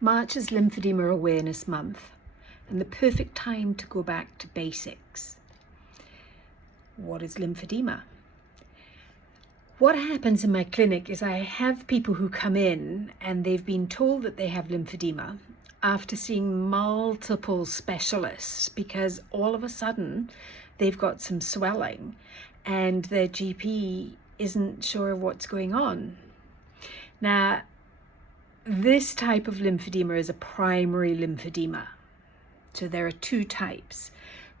March is Lymphoedema Awareness Month, and the perfect time to go back to basics. What is lymphedema? What happens in my clinic is I have people who come in and they've been told that they have lymphedema after seeing multiple specialists because all of a sudden they've got some swelling and their GP isn't sure what's going on. Now, this type of lymphedema is a primary lymphedema. So there are two types.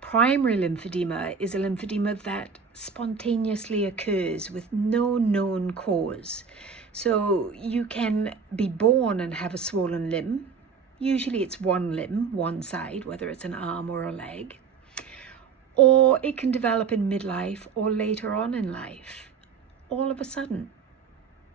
Primary lymphedema is a lymphedema that spontaneously occurs with no known cause. So you can be born and have a swollen limb. Usually it's one limb, one side, whether it's an arm or a leg. Or it can develop in midlife or later on in life. All of a sudden.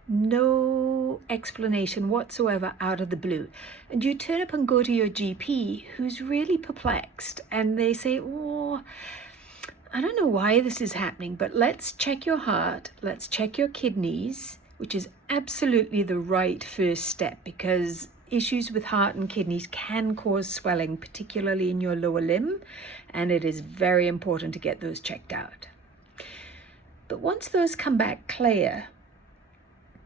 No explanation whatsoever out of the blue. And you turn up and go to your GP who's really perplexed and they say, oh, I don't know why this is happening, but let's check your heart, let's check your kidneys, which is absolutely the right first step because issues with heart and kidneys can cause swelling, particularly in your lower limb, and it is very important to get those checked out. But once those come back clear,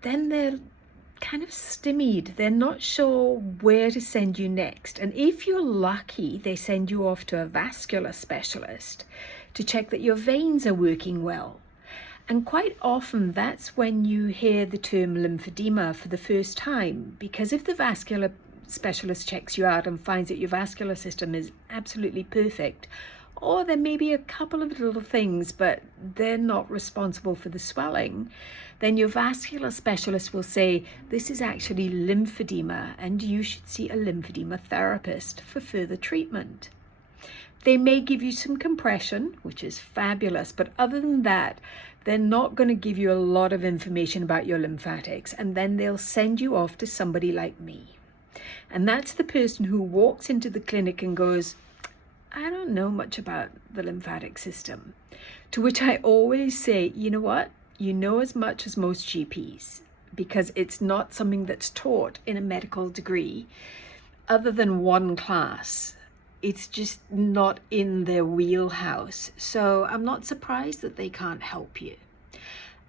then they're kind of stymied. They're not sure where to send you next. And if you're lucky, they send you off to a vascular specialist to check that your veins are working well. And quite often that's when you hear the term lymphedema for the first time, because if the vascular specialist checks you out and finds that your vascular system is absolutely perfect, or there may be a couple of little things, but they're not responsible for the swelling, then your vascular specialist will say, this is actually lymphedema and you should see a lymphedema therapist for further treatment. They may give you some compression, which is fabulous, but other than that, they're not going to give you a lot of information about your lymphatics, and then they'll send you off to somebody like me. And that's the person who walks into the clinic and goes, I don't know much about the lymphatic system. To which I always say, you know what? You know as much as most GPs, because it's not something that's taught in a medical degree other than one class. It's just not in their wheelhouse. So I'm not surprised that they can't help you.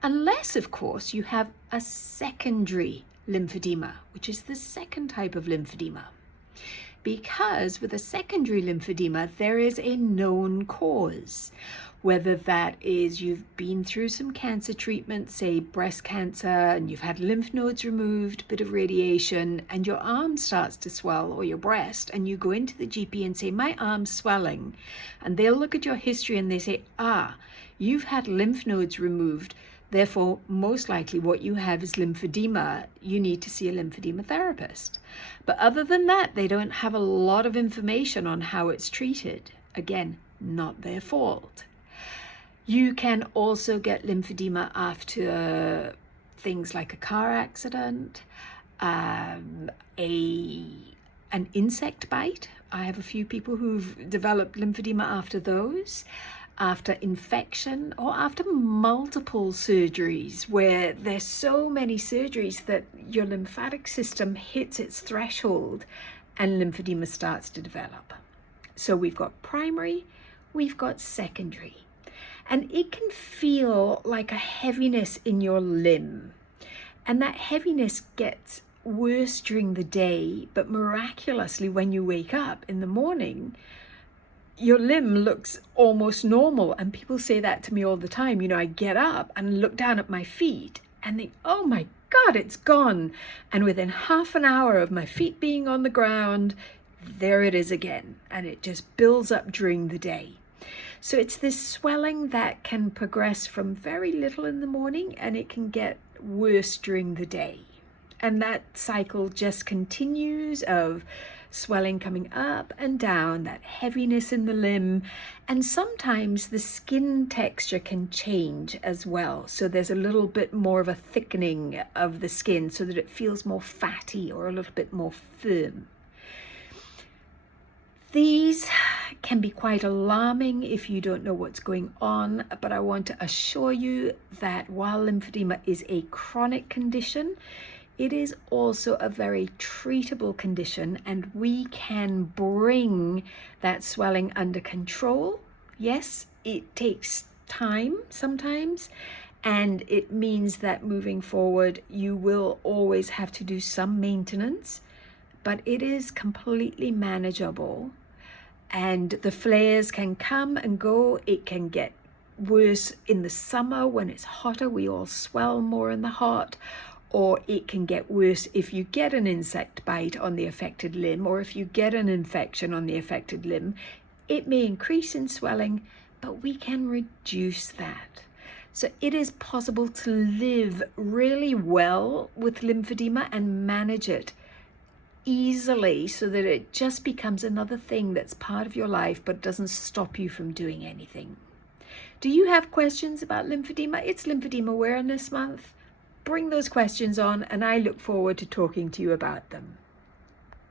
Unless, of course, you have a secondary lymphedema, which is the second type of lymphedema. Because with a secondary lymphedema, there is a known cause. Whether that is you've been through some cancer treatment, say breast cancer, and you've had lymph nodes removed, bit of radiation, and your arm starts to swell, or your breast, and you go into the GP and say, my arm's swelling. And they'll look at your history and they say, you've had lymph nodes removed. Therefore, most likely what you have is lymphedema. You need to see a lymphedema therapist. But other than that, they don't have a lot of information on how it's treated. Again, not their fault. You can also get lymphedema after things like a car accident, an insect bite. I have a few people who've developed lymphedema after those. After infection, or after multiple surgeries, where there's so many surgeries that your lymphatic system hits its threshold and lymphedema starts to develop. So we've got primary, we've got secondary, and it can feel like a heaviness in your limb, and that heaviness gets worse during the day, but miraculously when you wake up in the morning, your limb looks almost normal. And people say that to me all the time. You know, I get up and look down at my feet and think, oh my God, it's gone. And within half an hour of my feet being on the ground, there it is again. And it just builds up during the day. So it's this swelling that can progress from very little in the morning and it can get worse during the day. And that cycle just continues of swelling coming up and down, that heaviness in the limb, and sometimes the skin texture can change as well. So there's a little bit more of a thickening of the skin so that it feels more fatty or a little bit more firm. These can be quite alarming if you don't know what's going on, but I want to assure you that while lymphedema is a chronic condition, it is also a very treatable condition, and we can bring that swelling under control. Yes, it takes time sometimes, and it means that moving forward you will always have to do some maintenance, but it is completely manageable. And the flares can come and go. It can get worse in the summer when it's hotter. We all swell more in the hot. Or it can get worse if you get an insect bite on the affected limb, or if you get an infection on the affected limb. It may increase in swelling, but we can reduce that. So it is possible to live really well with lymphedema and manage it easily, so that it just becomes another thing that's part of your life but doesn't stop you from doing anything. Do you have questions about lymphedema? It's Lymphoedema Awareness Month. Bring those questions on, and I look forward to talking to you about them.